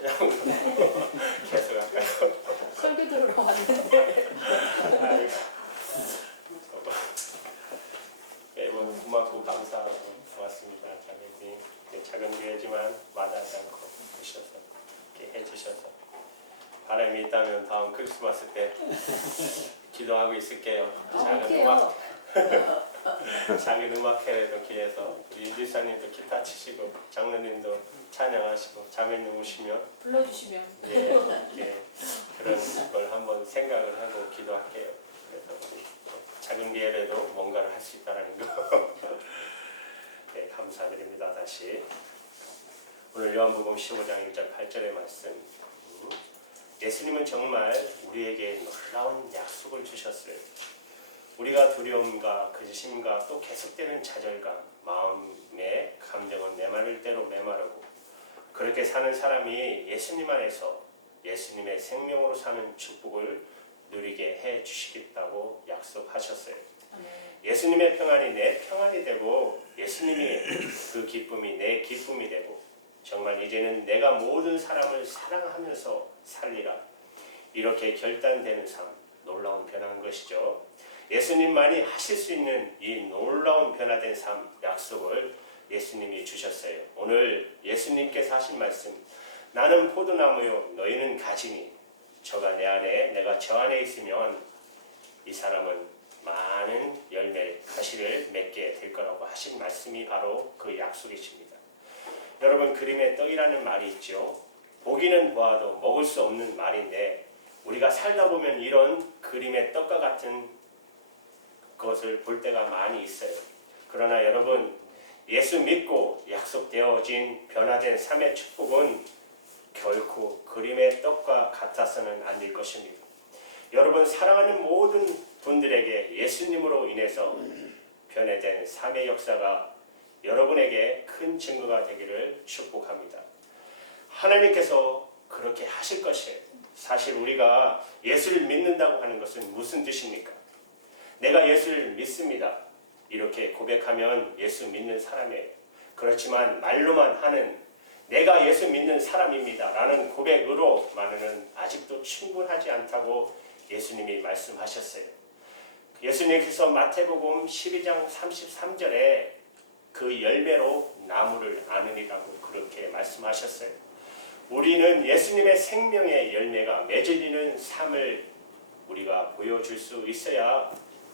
찬양으로 계속 할까요? 설교 들으러 왔는데. 여러분 고맙고 감사하고 고맙습니다. 자매님 작은 교회지만 마다하지 않고 오셔서 이렇게 해주셔서 바람이 있다면 다음 크리스마스 때 기도하고 있을게요. 작은 음악회라도 기해서 우리 유지사님도 기타 치시고 장로님도 찬양하시고 자매님 오시면 불러주시면 그런 걸 한번 생각을 하고 기도할게요. 그래서 우리 작은 교회라도 뭔가를 할 수 있다는 거 네, 감사드립니다. 다시 오늘 요한복음 15장 1절 8절의 말씀 예수님은 정말 우리에게 놀라운 약속을 주셨어요. 우리가 두려움과 근심과 또 계속되는 좌절감, 마음의 감정은 메마를 대로 메마르고 그렇게 사는 사람이 예수님 안에서 예수님의 생명으로 사는 축복을 누리게 해 주시겠다고 약속하셨어요. 예수님의 평안이 내 평안이 되고 예수님이 그 기쁨이 내 기쁨이 되고 정말 이제는 내가 모든 사람을 사랑하면서 살리라 이렇게 결단되는 삶, 놀라운 변화인 것이죠. 예수님만이 하실 수 있는 이 놀라운 변화된 삶 약속을 예수님이 주셨어요. 오늘 예수님께서 하신 말씀 나는 포도나무요 너희는 가지니 저가 내 안에 내가 저 안에 있으면 이 사람은 많은 열매 가시를 맺게 될 거라고 하신 말씀이 바로 그 약속이십니다. 여러분 그림의 떡이라는 말이 있죠. 보기는 보아도 먹을 수 없는 말인데 우리가 살다 보면 이런 그림의 떡과 같은 것을 볼 때가 많이 있어요. 그러나 여러분 예수 믿고 약속되어진 변화된 삶의 축복은 결코 그림의 떡과 같아서는 안 될 것입니다. 여러분 사랑하는 모든 분들에게 예수님으로 인해서 변화된 삶의 역사가 여러분에게 큰 증거가 되기를 축복합니다. 하나님께서 그렇게 하실 것이에요. 사실 우리가 예수를 믿는다고 하는 것은 무슨 뜻입니까? 내가 예수를 믿습니다. 이렇게 고백하면 예수 믿는 사람이에요. 그렇지만 말로만 하는 내가 예수 믿는 사람입니다 라는 고백으로만은 아직도 충분하지 않다고 예수님이 말씀하셨어요. 예수님께서 마태복음 12장 33절에 그 열매로 나무를 아느니라고 그렇게 말씀하셨어요. 우리는 예수님의 생명의 열매가 맺어지는 삶을 우리가 보여줄 수 있어야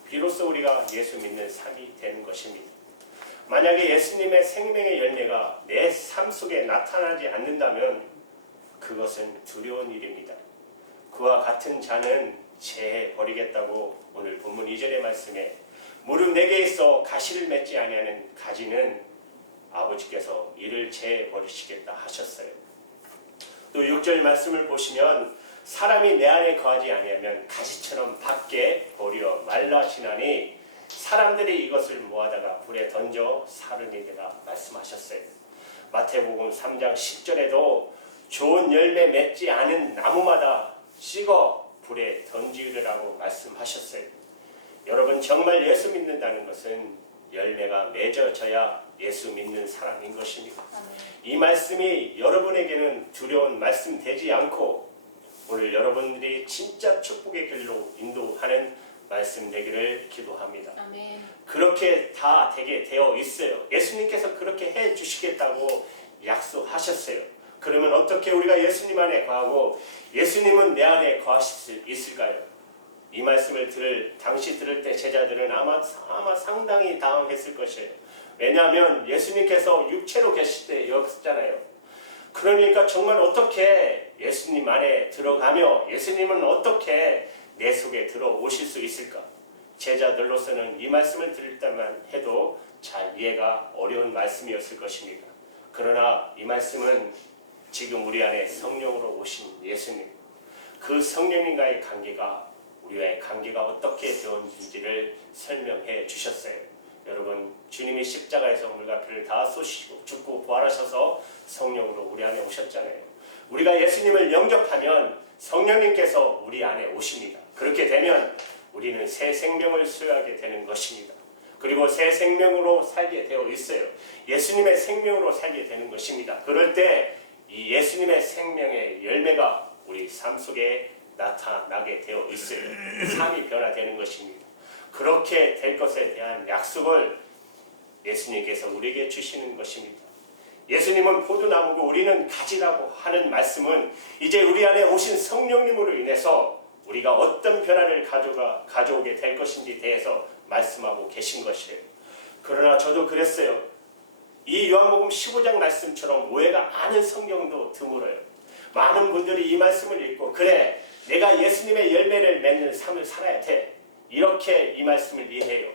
비로소 우리가 예수 믿는 삶이 되는 것입니다. 만약에 예수님의 생명의 열매가 내 삶 속에 나타나지 않는다면 그것은 두려운 일입니다. 그와 같은 자는 제해 버리겠다고 오늘 본문 2절의 말씀에 무릇 내게 있어 가시를 맺지 아니하는 가지는 아버지께서 이를 제해 버리시겠다 하셨어요. 또 6절 말씀을 보시면 사람이 내 안에 거하지 아니하면 가시처럼 밖에 버려 말라지나니 사람들이 이것을 모아다가 불에 던져 사르니라 말씀하셨어요. 마태복음 3장 10절에도 좋은 열매 맺지 않은 나무마다 찍어 불에 던지으라고 말씀하셨어요. 여러분 정말 예수 믿는다는 것은 열매가 맺어져야 예수 믿는 사람인 것입니다. 이 말씀이 여러분에게는 두려운 말씀 되지 않고 오늘 여러분들이 진짜 축복의 길로 인도하는 말씀 되기를 기도합니다. 아멘. 그렇게 다 되게 되어 있어요. 예수님께서 그렇게 해 주시겠다고 약속하셨어요. 그러면 어떻게 우리가 예수님 안에 거하고 예수님은 내 안에 거하실 수 있을까요? 이 말씀을 당시 들을 때 제자들은 아마 상당히 당황했을 것이에요. 왜냐하면 예수님께서 육체로 계실 때 여겼잖아요. 그러니까 정말 어떻게 예수님 안에 들어가며 예수님은 어떻게 내 속에 들어오실 수 있을까? 제자들로서는 이 말씀을 들을 때만 해도 잘 이해가 어려운 말씀이었을 것입니다. 그러나 이 말씀은 지금 우리 안에 성령으로 오신 예수님, 그 성령님과의 관계가 우리와의 관계가 어떻게 되었는지를 설명해 주셨어요. 여러분 주님이 십자가에서 물과 피를 다 쏘시고 죽고 부활하셔서 성령으로 우리 안에 오셨잖아요. 우리가 예수님을 영접하면 성령님께서 우리 안에 오십니다. 그렇게 되면 우리는 새 생명을 소유하게 되는 것입니다. 그리고 새 생명으로 살게 되어 있어요. 예수님의 생명으로 살게 되는 것입니다. 그럴 때 이 예수 예수님의 생명의 열매가 우리 삶 속에 나타나게 되어 있어요. 삶이 변화되는 것입니다. 그렇게 될 것에 대한 약속을 예수님께서 우리에게 주시는 것입니다. 예수님은 포도나무고 우리는 가지라고 하는 말씀은 이제 우리 안에 오신 성령님으로 인해서 우리가 어떤 변화를 가져오게 될 것인지 대해서 말씀하고 계신 것이에요. 그러나 저도 그랬어요. 이 요한복음 15장 말씀처럼 오해가 많은 성경도 드물어요. 많은 분들이 이 말씀을 읽고 그래 내가 예수님의 열매를 맺는 삶을 살아야 돼. 이렇게 이 말씀을 이해해요.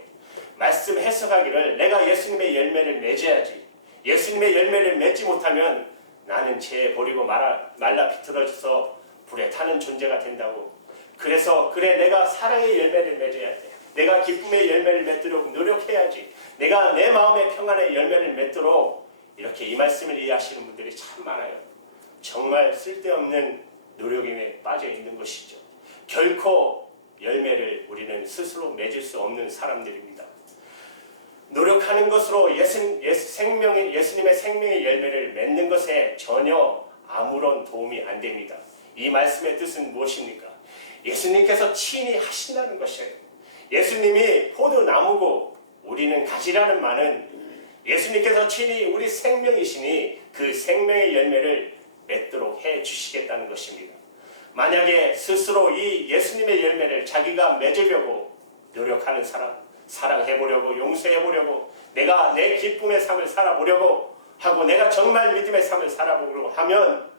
말씀 해석하기를 내가 예수님의 열매를 맺어야지. 예수님의 열매를 맺지 못하면 나는 죄에 버리고 말라 비틀어져서 불에 타는 존재가 된다고. 그래서 그래 내가 사랑의 열매를 맺어야 돼. 내가 기쁨의 열매를 맺도록 노력해야지. 내가 내 마음의 평안의 열매를 맺도록 이렇게 이 말씀을 이해하시는 분들이 참 많아요. 정말 쓸데없는 노력에 빠져 있는 것이죠. 결코 열매를 우리는 스스로 맺을 수 없는 사람들입니다. 노력하는 것으로 예수님의 생명의 열매를 맺는 것에 전혀 아무런 도움이 안 됩니다. 이 말씀의 뜻은 무엇입니까? 예수님께서 친히 하신다는 것이에요. 예수님이 포도나무고 우리는 가지라는 말은 예수님께서 친히 우리 생명이시니 그 생명의 열매를 맺도록 해 주시겠다는 것입니다. 만약에 스스로 이 예수님의 열매를 자기가 맺으려고 노력하는 사람, 사랑해보려고 용서해보려고 내가 내 기쁨의 삶을 살아보려고 하고 내가 정말 믿음의 삶을 살아보려고 하면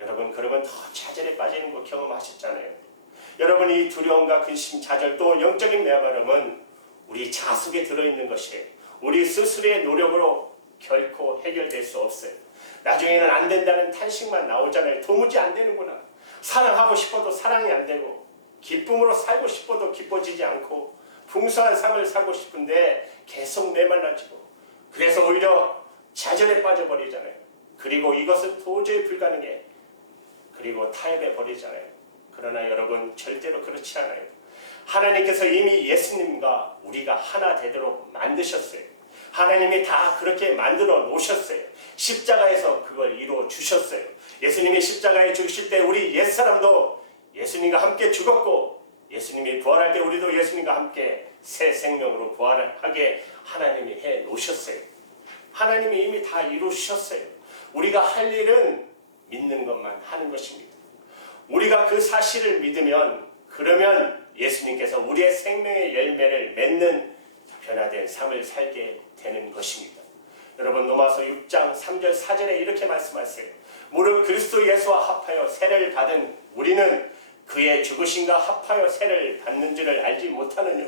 여러분 그러면 더 좌절에 빠지는 거 경험하셨잖아요. 여러분 이 두려움과 근심, 좌절 또 영적인 메마름은 우리 자아 속에 들어있는 것이에요. 우리 스스로의 노력으로 결코 해결될 수 없어요. 나중에는 안 된다는 탄식만 나오잖아요. 도무지 안 되는구나. 사랑하고 싶어도 사랑이 안 되고 기쁨으로 살고 싶어도 기뻐지지 않고 풍성한 삶을 살고 싶은데 계속 메말라지고 그래서 오히려 좌절에 빠져버리잖아요. 그리고 이것은 도저히 불가능해. 그리고 타협해 버리잖아요. 그러나 여러분 절대로 그렇지 않아요. 하나님께서 이미 예수님과 우리가 하나 되도록 만드셨어요. 하나님이 다 그렇게 만들어 놓으셨어요. 십자가에서 그걸 이루어 주셨어요. 예수님이 십자가에 죽으실 때 우리 옛사람도 예수님과 함께 죽었고 예수님이 부활할 때 우리도 예수님과 함께 새 생명으로 부활하게 하나님이 해 놓으셨어요. 하나님이 이미 다 이루셨어요. 우리가 할 일은 믿는 것만 하는 것입니다. 우리가 그 사실을 믿으면 그러면 예수님께서 우리의 생명의 열매를 맺는 변화된 삶을 살게 되는 것입니다. 여러분 로마서 6장 3절 4절에 이렇게 말씀하세요. 무릇 그리스도 예수와 합하여 세례를 받은 우리는 그의 죽으심과 합하여 세례를 받는 줄을 알지 못하느냐.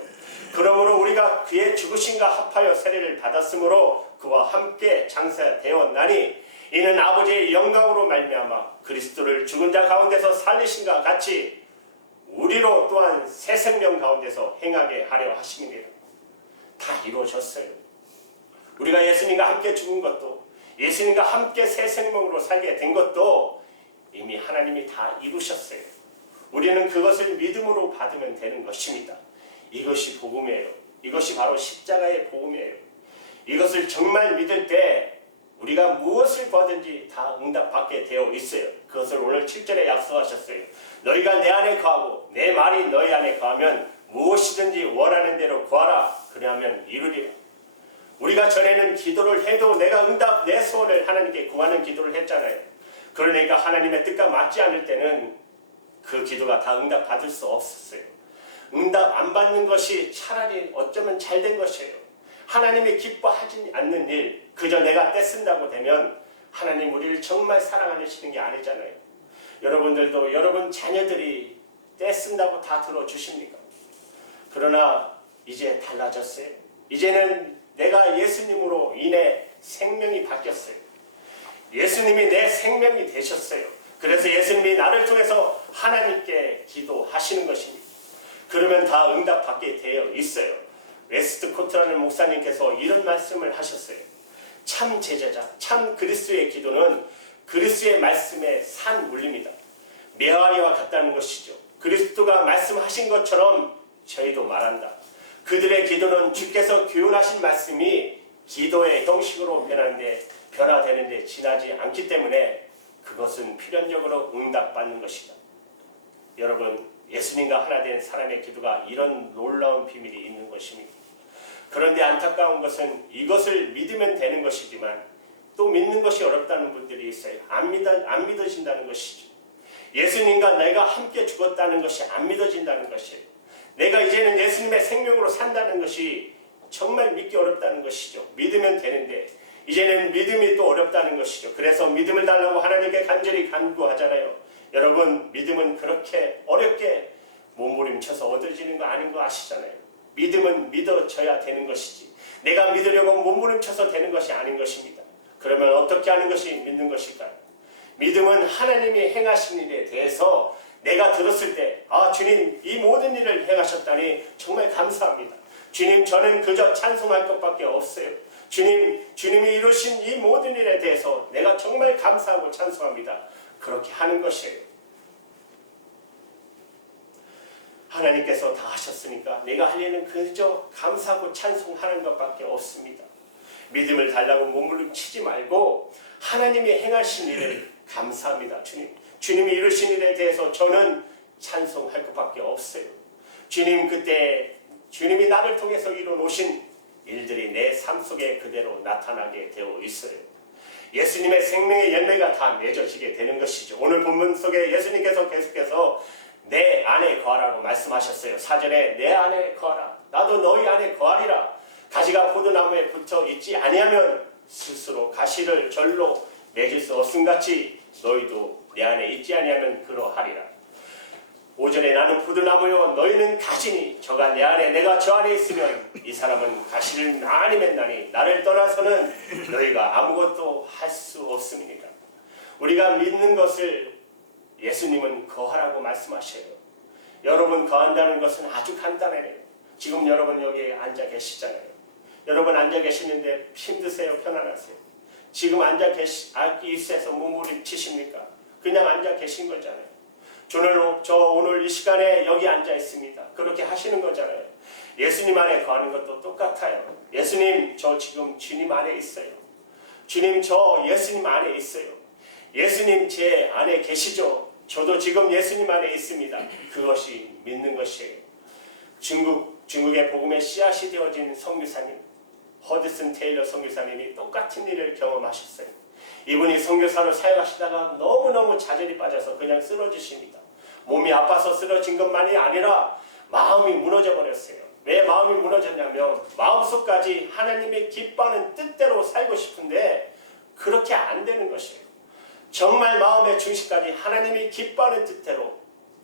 그러므로 우리가 그의 죽으심과 합하여 세례를 받았으므로 그와 함께 장사되었나니 이는 아버지의 영광으로 말미암아 그리스도를 죽은 자 가운데서 살리신과 같이 우리로 또한 새 생명 가운데서 행하게 하려 하심이니라. 다 이루어졌어요. 우리가 예수님과 함께 죽은 것도 예수님과 함께 새 생명으로 살게 된 것도 이미 하나님이 다 이루셨어요. 우리는 그것을 믿음으로 받으면 되는 것입니다. 이것이 복음이에요. 이것이 바로 십자가의 복음이에요. 이것을 정말 믿을 때 우리가 무엇을 구하든지 다 응답받게 되어 있어요. 그것을 오늘 7절에 약속하셨어요. 너희가 내 안에 거하고 내 말이 너희 안에 거하면 무엇이든지 원하는 대로 구하라. 그리하면 이루리라. 우리가 전에는 기도를 해도 내가 내 소원을 하나님께 구하는 기도를 했잖아요. 그러니까 하나님의 뜻과 맞지 않을 때는 그 기도가 다 응답받을 수 없었어요. 응답 안 받는 것이 차라리 어쩌면 잘된 것이에요. 하나님이 기뻐하지 않는 일, 그저 내가 떼쓴다고 되면 하나님 우리를 정말 사랑하시는 게 아니잖아요. 여러분들도 여러분 자녀들이 떼쓴다고 다 들어주십니까? 그러나 이제 달라졌어요. 이제는 내가 예수님으로 인해 생명이 바뀌었어요. 예수님이 내 생명이 되셨어요. 그래서 예수님이 나를 통해서 하나님께 기도하시는 것입니다. 그러면 다 응답받게 되어 있어요. 웨스트코트라는 목사님께서 이런 말씀을 하셨어요. 참 제자자, 참 그리스도의 기도는 그리스도의 말씀에 산 울림이다. 메아리와 같다는 것이죠. 그리스도가 말씀하신 것처럼 저희도 말한다. 그들의 기도는 주께서 교훈하신 말씀이 기도의 형식으로 변화되는데 지나지 않기 때문에 그것은 필연적으로 응답받는 것이다. 여러분, 예수님과 하나 된 사람의 기도가 이런 놀라운 비밀이 있는 것입니다. 그런데 안타까운 것은 이것을 믿으면 되는 것이지만 또 믿는 것이 어렵다는 분들이 있어요. 안 믿어진다는 것이죠. 예수님과 내가 함께 죽었다는 것이 안 믿어진다는 것이에요. 내가 이제는 예수님의 생명으로 산다는 것이 정말 믿기 어렵다는 것이죠. 믿으면 되는데 이제는 믿음이 또 어렵다는 것이죠. 그래서 믿음을 달라고 하나님께 간절히 간구하잖아요. 여러분, 믿음은 그렇게 어렵게 몸부림쳐서 얻어지는 거 아닌 거 아시잖아요. 믿음은 믿어져야 되는 것이지 내가 믿으려고 몸부림쳐서 되는 것이 아닌 것입니다. 그러면 어떻게 하는 것이 믿는 것일까요? 믿음은 하나님이 행하신 일에 대해서 내가 들었을 때 주님 이 모든 일을 행하셨다니 정말 감사합니다. 주님, 저는 그저 찬송할 것밖에 없어요. 주님이 이루신 이 모든 일에 대해서 내가 정말 감사하고 찬송합니다. 그렇게 하는 것이에요. 하나님께서 다 하셨으니까 내가 할 일은 그저 감사하고 찬송하는 것밖에 없습니다. 믿음을 달라고 몸부림치지 말고 하나님이 행하신 일을 감사합니다. 주님이 이루신 일에 대해서 저는 찬송할 것밖에 없어요. 그때 주님이 나를 통해서 이루어놓으신 일들이 내 삶 속에 그대로 나타나게 되어 있어요. 예수님의 생명의 열매가 다 맺어지게 되는 것이죠. 오늘 본문 속에 예수님께서 계속해서 내 안에 거하라고 말씀하셨어요. 4절에 내 안에 거하라. 나도 너희 안에 거하리라. 가지가 포도나무에 붙어 있지 아니하면 스스로 가시를 절로 맺을 수 없음같이 너희도 내 안에 있지 아니하면 그러하리라. 5절에 나는 포도나무요 너희는 가지니 저가 내 안에 내가 저 안에 있으면 이 사람은 가시를 많이 맺나니 나를 떠나서는 너희가 아무것도 할 수 없음이니까. 우리가 믿는 것을 예수님은 거하라고 말씀하셔요. 여러분, 거한다는 것은 아주 간단해요. 지금 여러분 여기 앉아 계시잖아요. 여러분 앉아 계시는데 힘드세요? 편안하세요? 지금 앉아 있어서 몸부림치십니까? 그냥 앉아 계신 거잖아요. 저 오늘 이 시간에 여기 앉아 있습니다. 그렇게 하시는 거잖아요. 예수님 안에 거하는 것도 똑같아요. 예수님, 저 지금 주님 안에 있어요. 주님, 저 예수님 안에 있어요. 예수님 제 안에 계시죠? 저도 지금 예수님 안에 있습니다. 그것이 믿는 것이에요. 중국의 복음의 씨앗이 되어진 선교사님, 허드슨 테일러 선교사님이 똑같은 일을 경험하셨어요. 이분이 선교사로 사역하시다가 너무너무 좌절이 빠져서 그냥 쓰러지십니다. 몸이 아파서 쓰러진 것만이 아니라 마음이 무너져 버렸어요. 왜 마음이 무너졌냐면 마음속까지 하나님이 기뻐하는 뜻대로 살고 싶은데 그렇게 안 되는 것이에요. 정말 마음의 중심까지 하나님이 기뻐하는 뜻대로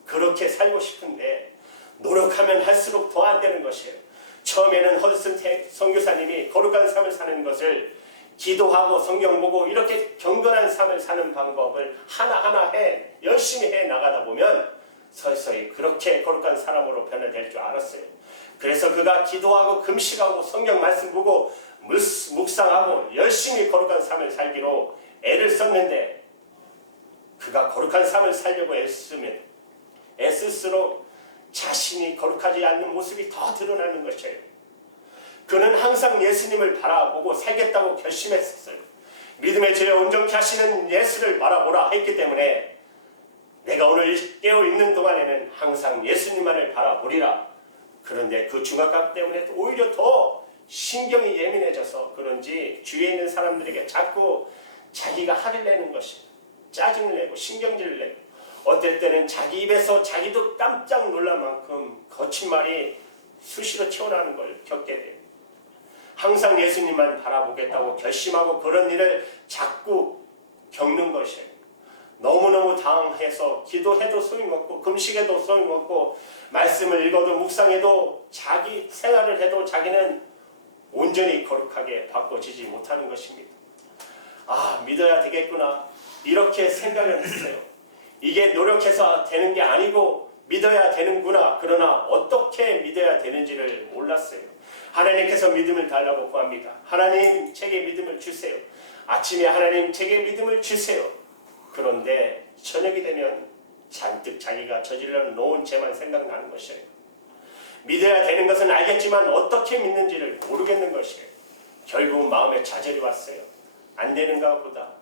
그렇게 살고 싶은데 노력하면 할수록 더 안 되는 것이에요. 처음에는 허드슨 선교사님이 거룩한 삶을 사는 것을 기도하고 성경 보고 이렇게 경건한 삶을 사는 방법을 하나하나 열심히 해 나가다 보면 서서히 그렇게 거룩한 사람으로 변화될 줄 알았어요. 그래서 그가 기도하고 금식하고 성경 말씀 보고 묵상하고 열심히 거룩한 삶을 살기로 애를 썼는데 그가 거룩한 삶을 살려고 애쓸수록 자신이 거룩하지 않는 모습이 더 드러나는 것이에요. 그는 항상 예수님을 바라보고 살겠다고 결심했었어요. 믿음의 죄 온전케 하시는 예수를 바라보라 했기 때문에 내가 오늘 깨어있는 동안에는 항상 예수님만을 바라보리라. 그런데 그 중압감 때문에 오히려 더 신경이 예민해져서 그런지 주위에 있는 사람들에게 자꾸 자기가 화를 내는 것이 짜증을 내고 신경질을 내고 어떨 때는 자기 입에서 자기도 깜짝 놀랄 만큼 거친 말이 수시로 튀어나오는 걸 겪게 돼요. 항상 예수님만 바라보겠다고 결심하고 그런 일을 자꾸 겪는 것이에요. 너무너무 당황해서 기도해도 소용없고 금식해도 소용없고 말씀을 읽어도 묵상해도 자기 생활을 해도 자기는 온전히 거룩하게 바꿔지지 못하는 것입니다. 믿어야 되겠구나 이렇게 생각을 했어요. 이게 노력해서 되는 게 아니고 믿어야 되는구나. 그러나 어떻게 믿어야 되는지를 몰랐어요. 하나님께서 믿음을 달라고 구합니다. 하나님 제게 믿음을 주세요. 아침에 하나님 제게 믿음을 주세요. 그런데 저녁이 되면 잔뜩 자기가 저질러 놓은 죄만 생각나는 것이에요. 믿어야 되는 것은 알겠지만 어떻게 믿는지를 모르겠는 것이에요. 결국 마음에 좌절이 왔어요. 안 되는가 보다.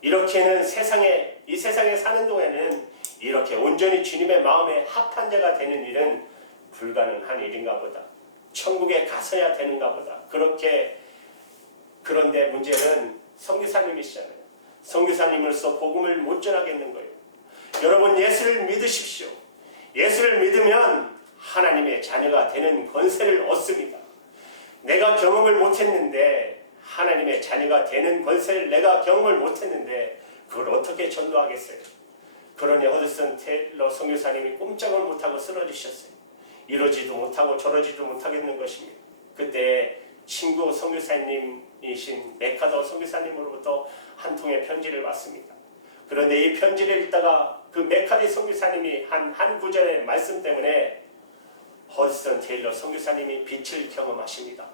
이렇게는 이 세상에 사는 동안에는 이렇게 온전히 주님의 마음에 합한 자가 되는 일은 불가능한 일인가 보다. 천국에 가서야 되는가 보다. 그런데 문제는 선교사님이시잖아요. 선교사님으로서 복음을 못 전하겠는 거예요. 여러분, 예수를 믿으십시오. 예수를 믿으면 하나님의 자녀가 되는 권세를 얻습니다. 내가 경험을 못했는데, 하나님의 자녀가 되는 권세를 내가 경험을 못했는데 그걸 어떻게 전도하겠어요? 그러니 허드슨 테일러 선교사님이 꼼짝을 못하고 쓰러지셨어요. 이러지도 못하고 저러지도 못하겠는 것입니다. 그때 친구 선교사님이신 맥카더 선교사님으로부터 한 통의 편지를 받습니다. 그런데 이 편지를 읽다가 그 맥카더 선교사님이 한 구절의 말씀 때문에 허드슨 테일러 선교사님이 빛을 경험하십니다.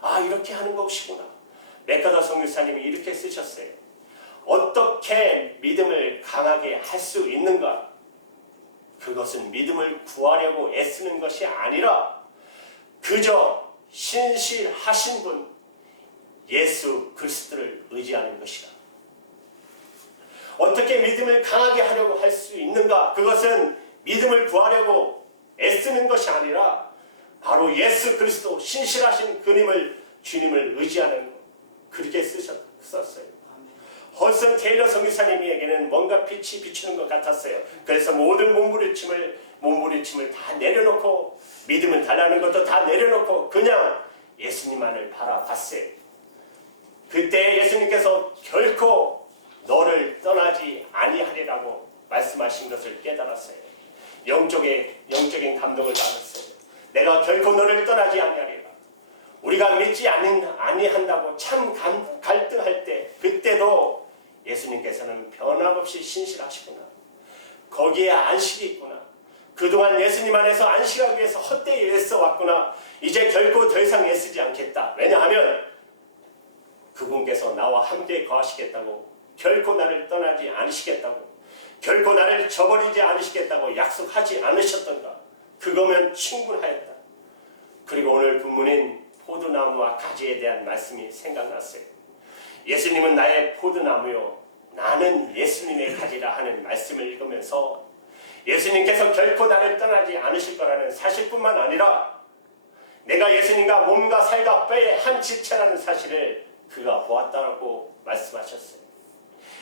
아, 이렇게 하는 것이구나. 맥카더 선교사님이 이렇게 쓰셨어요. 어떻게 믿음을 강하게 할 수 있는가? 그것은 믿음을 구하려고 애쓰는 것이 아니라 그저 신실하신 분 예수 그리스도를 의지하는 것이다. 어떻게 믿음을 강하게 하려고 할 수 있는가? 그것은 믿음을 구하려고 애쓰는 것이 아니라 바로 예수 그리스도 신실하신 주님을 의지하는 것. 그렇게 썼어요. 허드슨 테일러 선교사님에게는 뭔가 빛이 비추는 것 같았어요. 그래서 모든 몸부림침을 다 내려놓고 믿음을 달라는 것도 다 내려놓고 그냥 예수님만을 바라봤어요. 그때 예수님께서 결코 너를 떠나지 아니하리라고 말씀하신 것을 깨달았어요. 영적인 감동을 받았어요. 내가 결코 너를 떠나지 아니하리라. 우리가 믿지 아니한다고 참 갈등할 때 그때도 예수님께서는 변함없이 신실하시구나. 거기에 안식이 있구나. 그동안 예수님 안에서 안식하기 위해서 헛되이 애써왔구나. 이제 결코 더 이상 애쓰지 않겠다. 왜냐하면 그분께서 나와 함께 거하시겠다고, 결코 나를 떠나지 않으시겠다고, 결코 나를 저버리지 않으시겠다고 약속하지 않으셨던가. 그거면 충분하였다. 그리고 오늘 본문인 포도나무와 가지에 대한 말씀이 생각났어요. 예수님은 나의 포도나무요 나는 예수님의 가지라 하는 말씀을 읽으면서 예수님께서 결코 나를 떠나지 않으실 거라는 사실뿐만 아니라 내가 예수님과 몸과 살과 뼈의 한 지체라는 사실을 그가 보았다라고 말씀하셨어요.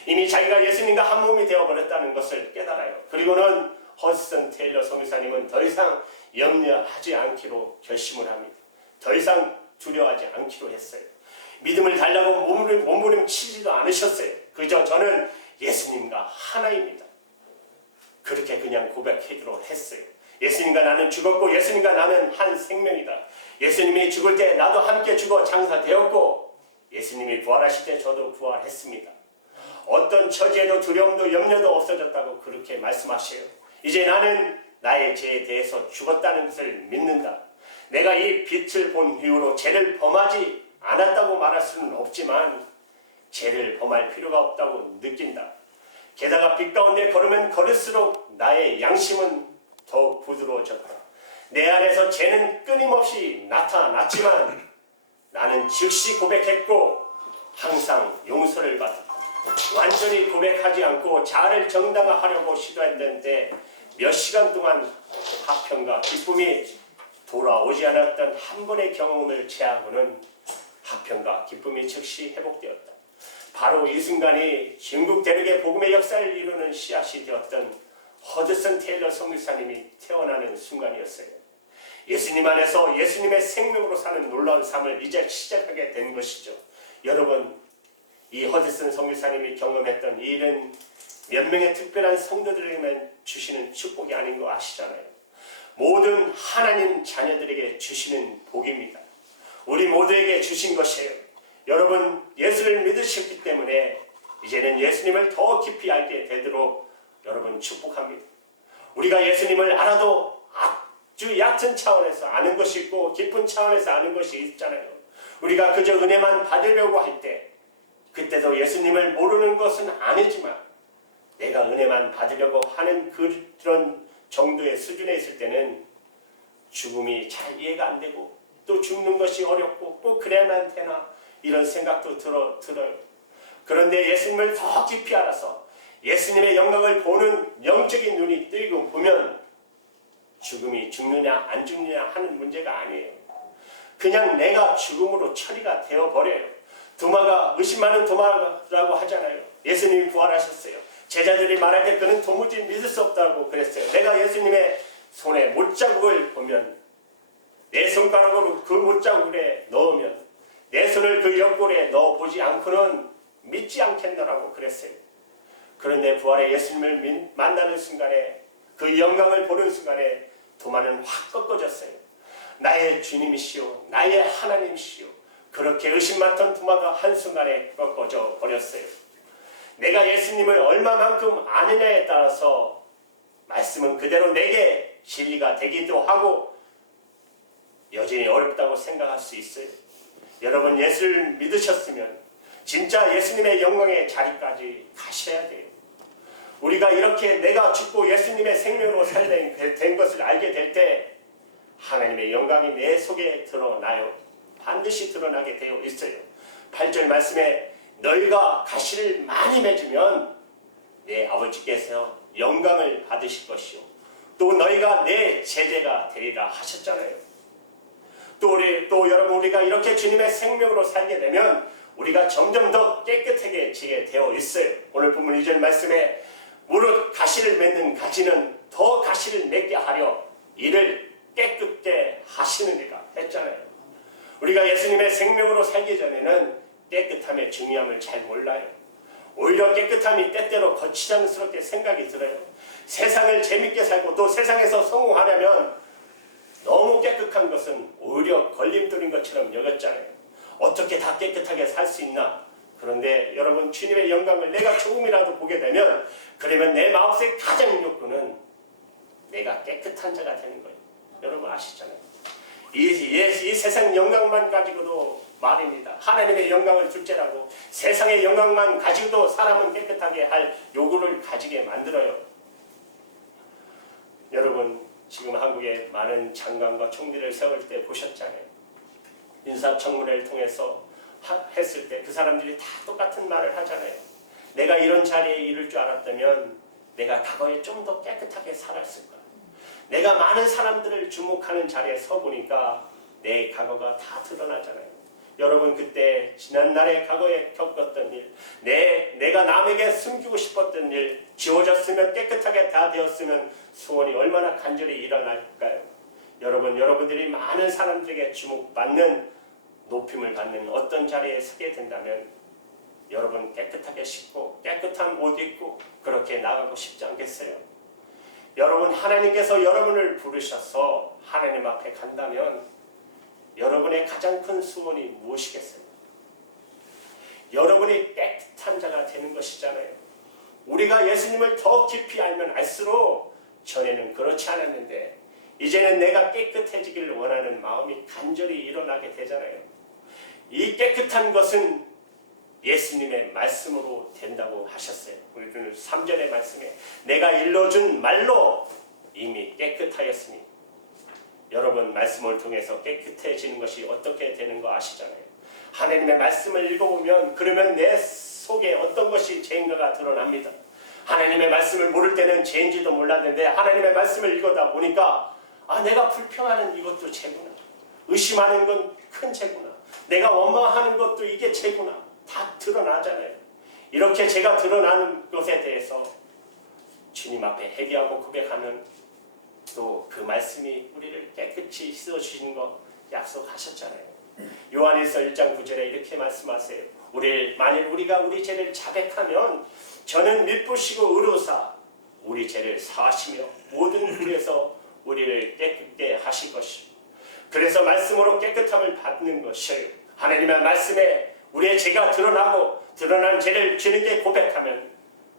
이미 자기가 예수님과 한 몸이 되어버렸다는 것을 깨달아요. 그리고는 허드슨 테일러 선교사님은 더 이상 염려하지 않기로 결심을 합니다. 더 이상 두려워하지 않기로 했어요. 믿음을 달라고 몸부림치지도 않으셨어요. 그저 저는 예수님과 하나입니다. 그렇게 그냥 고백하기로 했어요. 예수님과 나는 죽었고 예수님과 나는 한 생명이다. 예수님이 죽을 때 나도 함께 죽어 장사되었고 예수님이 부활하실 때 저도 부활했습니다. 어떤 처지에도 두려움도 염려도 없어졌다고 그렇게 말씀하셔요. 이제 나는 나의 죄에 대해서 죽었다는 것을 믿는다. 내가 이 빛을 본 이후로 죄를 범하지 않았다고 말할 수는 없지만 죄를 범할 필요가 없다고 느낀다. 게다가 빛 가운데 걸으면 걸을수록 나의 양심은 더욱 부드러워졌다. 내 안에서 죄는 끊임없이 나타났지만 나는 즉시 고백했고 항상 용서를 받았다. 완전히 고백하지 않고 자아를 정당화하려고 시도했는데 몇 시간 동안 화평과 기쁨이 돌아오지 않았던 한 번의 경험을 제하고는 화평과 기쁨이 즉시 회복되었다. 바로 이 순간이 중국 대륙의 복음의 역사를 이루는 씨앗이 되었던 허드슨 테일러 선교사님이 태어나는 순간이었어요. 예수님 안에서 예수님의 생명으로 사는 놀라운 삶을 이제 시작하게 된 것이죠. 여러분, 이 허드슨 선교사님이 경험했던 이 일은 몇 명의 특별한 성도들에게만 주시는 축복이 아닌 거 아시잖아요. 모든 하나님 자녀들에게 주시는 복입니다. 우리 모두에게 주신 것이에요. 여러분, 예수를 믿으셨기 때문에 이제는 예수님을 더 깊이 알게 되도록 여러분 축복합니다. 우리가 예수님을 알아도 아주 얕은 차원에서 아는 것이 있고 깊은 차원에서 아는 것이 있잖아요. 우리가 그저 은혜만 받으려고 할 때 그때도 예수님을 모르는 것은 아니지만 내가 은혜만 받으려고 하는 그런 정도의 수준에 있을 때는 죽음이 잘 이해가 안 되고 또 죽는 것이 어렵고 꼭 그래야만 되나 이런 생각도 들어요. 그런데 예수님을 더 깊이 알아서 예수님의 영광을 보는 영적인 눈이 뜨고 보면 죽음이 죽느냐 안 죽느냐 하는 문제가 아니에요. 그냥 내가 죽음으로 처리가 되어버려요. 도마가 의심 많은 도마라고 하잖아요. 예수님이 부활하셨어요. 제자들이 말할 때 그는 도무지 믿을 수 없다고 그랬어요. 내가 예수님의 손에 못자국을 보면 내 손가락으로 그 못자국에 넣으면 내 손을 그 옆구리에 넣어보지 않고는 믿지 않겠노라고 그랬어요. 그런데 부활의 예수님을 만나는 순간에 그 영광을 보는 순간에 도마는 확 꺾어졌어요. 나의 주님이시오 나의 하나님이시오. 그렇게 의심 많던 도마가 한순간에 꺾어져 버렸어요. 내가 예수님을 얼마만큼 아느냐에 따라서 말씀은 그대로 내게 진리가 되기도 하고 여전히 어렵다고 생각할 수 있어요. 여러분 예수를 믿으셨으면 진짜 예수님의 영광의 자리까지 가셔야 돼요. 우리가 이렇게 내가 죽고 예수님의 생명으로 살게 된 것을 알게 될 때 하나님의 영광이 내 속에 드러나요. 반드시 드러나게 되어 있어요. 8절 말씀에 너희가 가시를 많이 맺으면 내 아버지께서 영광을 받으실 것이요 또 너희가 내 제자가 되리라 하셨잖아요. 또 여러분 우리가 이렇게 주님의 생명으로 살게 되면 우리가 점점 더 깨끗하게 지게 되어 있어요. 오늘 본문 2절 말씀에 무릇 가시를 맺는 가지는 더 가시를 맺게 하려 이를 깨끗게 하시느니라 했잖아요. 우리가 예수님의 생명으로 살기 전에는 깨끗함의 중요함을 잘 몰라요. 오히려 깨끗함이 때때로 거추장스럽게 생각이 들어요. 세상을 재밌게 살고 또 세상에서 성공하려면 너무 깨끗한 것은 오히려 걸림돌인 것처럼 여겼잖아요. 어떻게 다 깨끗하게 살 수 있나? 그런데 여러분 주님의 영광을 내가 조금이라도 보게 되면 그러면 내 마음속의 가장 욕구는 내가 깨끗한 자가 되는 거예요. 여러분 아시잖아요. 이 세상 영광만 가지고도 말입니다. 하나님의 영광을 둘째라고 세상의 영광만 가지고도 사람은 깨끗하게 할 요구를 가지게 만들어요. 여러분 지금 한국에 많은 장관과 총리를 세울 때 보셨잖아요. 인사청문회를 통해서 했을 때 그 사람들이 다 똑같은 말을 하잖아요. 내가 이런 자리에 이를 줄 알았다면 내가 과거에 좀 더 깨끗하게 살았을 거야. 내가 많은 사람들을 주목하는 자리에 서보니까 내 과거가 다 드러나잖아요. 여러분 그때 지난날의 과거에 겪었던 일, 내가 남에게 숨기고 싶었던 일 지워졌으면 깨끗하게 다 되었으면 소원이 얼마나 간절히 일어날까요? 여러분들이 많은 사람들에게 주목받는 높임을 받는 어떤 자리에 서게 된다면 여러분 깨끗하게 씻고 깨끗한 옷 입고 그렇게 나가고 싶지 않겠어요? 여러분 하나님께서 여러분을 부르셔서 하나님 앞에 간다면 여러분의 가장 큰 소원이 무엇이겠어요? 여러분이 깨끗한 자가 되는 것이잖아요. 우리가 예수님을 더 깊이 알면 알수록 전에는 그렇지 않았는데 이제는 내가 깨끗해지기를 원하는 마음이 간절히 일어나게 되잖아요. 이 깨끗한 것은 예수님의 말씀으로 된다고 하셨어요. 우리는 3절의 말씀에 내가 일러준 말로 이미 깨끗하였으니 여러분 말씀을 통해서 깨끗해지는 것이 어떻게 되는 거 아시잖아요. 하나님의 말씀을 읽어보면 그러면 내 속에 어떤 것이 죄인가가 드러납니다. 하나님의 말씀을 모를 때는 죄인지도 몰랐는데 하나님의 말씀을 읽어다 보니까 내가 불평하는 이것도 죄구나. 의심하는 건 큰 죄구나. 내가 원망하는 것도 이게 죄구나. 다 드러나잖아요. 이렇게 죄가 드러나는 것에 대해서 주님 앞에 회개하고 고백하면 또 그 말씀이 우리를 깨끗이 씻어주시는 거 약속하셨잖아요. 요한일서 1장 9절에 이렇게 말씀하세요. 만일 우리가 우리 죄를 자백하면 저는 미쁘시고 의로사 우리 죄를 사하시며 모든 불에서 우리를 깨끗게 하실 것이요. 그래서 말씀으로 깨끗함을 받는 것이에요. 하나님의 말씀에 우리의 죄가 드러나고 드러난 죄를 주님께 고백하면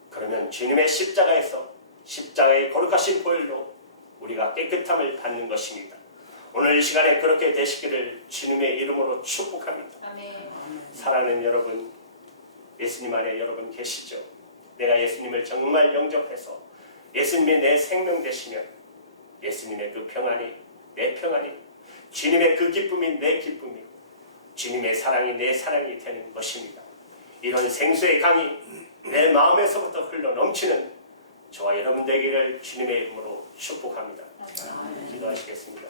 그러면 주님의 십자가의 거룩하신 보혈로 우리가 깨끗함을 받는 것입니다. 오늘 이 시간에 그렇게 되시기를 주님의 이름으로 축복합니다. 아멘. 사랑하는 여러분, 예수님 안에 여러분 계시죠? 내가 예수님을 정말 영접해서 예수님이 내 생명 되시면 예수님의 그 평안이 내 평안이 주님의 그 기쁨이 내 기쁨이고 주님의 사랑이 내 사랑이 되는 것입니다. 이런 생수의 강이 내 마음에서부터 흘러 넘치는 저와 여러분 되기를 주님의 이름으로 축복합니다. 기도하시겠습니다.